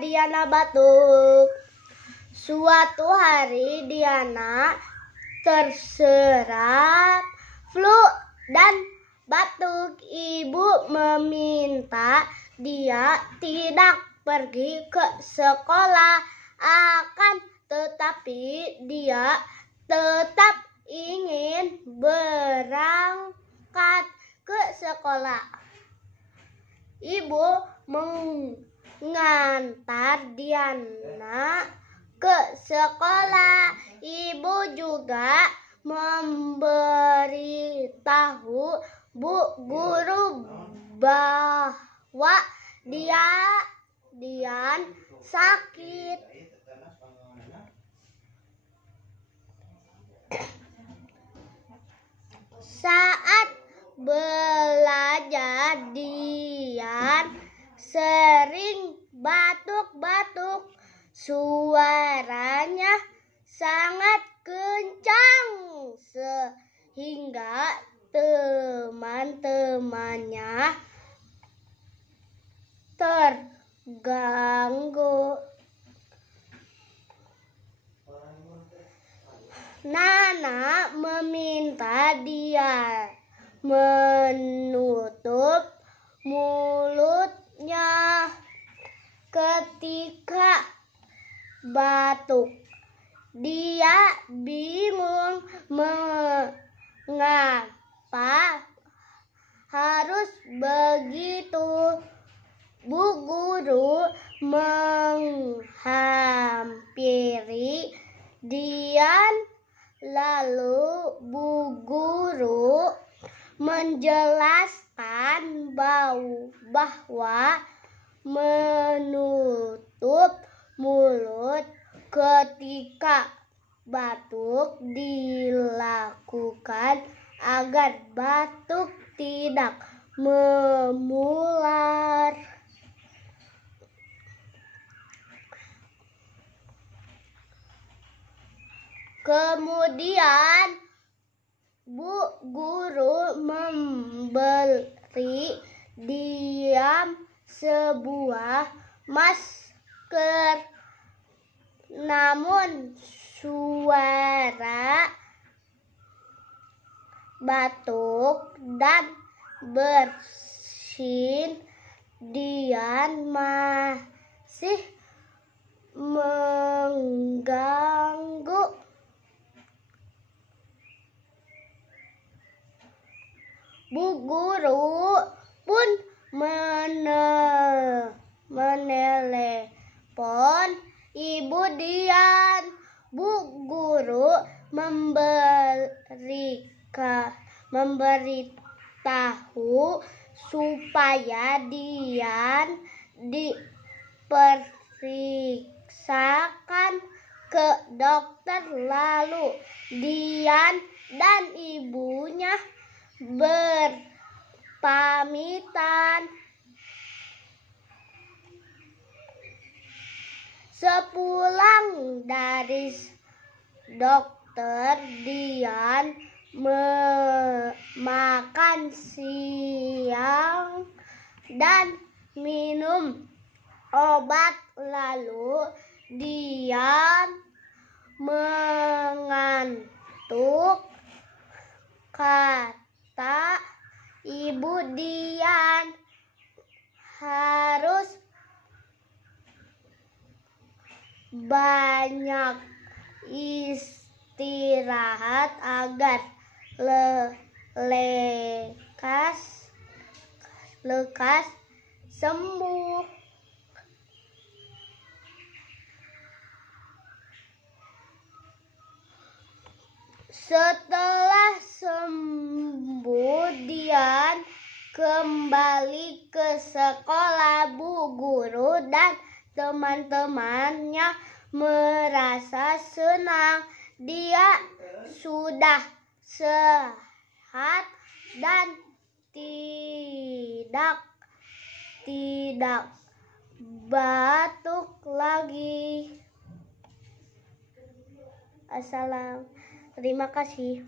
Diana batuk. Suatu hari Diana terserang flu dan batuk. Ibu meminta dia tidak pergi ke sekolah, akan tetapi dia tetap ingin berangkat ke sekolah. Ibu mengantar Diana ke sekolah. Ibu juga memberitahu Bu Guru bahwa Dian sakit. Saat belajar Dian sering batuk-batuk. Suaranya sangat kencang sehingga teman-temannya terganggu. Nana meminta dia menutup mulutnya ketika batuk. Dia bingung mengapa harus begitu. Bu Guru menghampiri Dian, lalu Bu Guru menjelaskan bahwa menutup mulut ketika batuk dilakukan agar batuk tidak menular. Kemudian Bu Guru memberi dia sebuah masker. Namun suara batuk dan bersin Dian masih mengganggu. Bu Guru pun menelepon Ibu Dian. Bu Guru memberitahu supaya Dian diperiksakan ke dokter. Lalu Dian dan ibunya berpamitan. Sepulang dari dokter, Dian makan siang dan minum obat. Lalu Dian mengantuk. Kata Ibu Dian harus banyak istirahat agar lekas sembuh. Setelah sembuh, Dian kembali ke sekolah. Bu Guru dan teman-temannya merasa senang. Dia sudah sehat dan tidak batuk lagi. Terima kasih.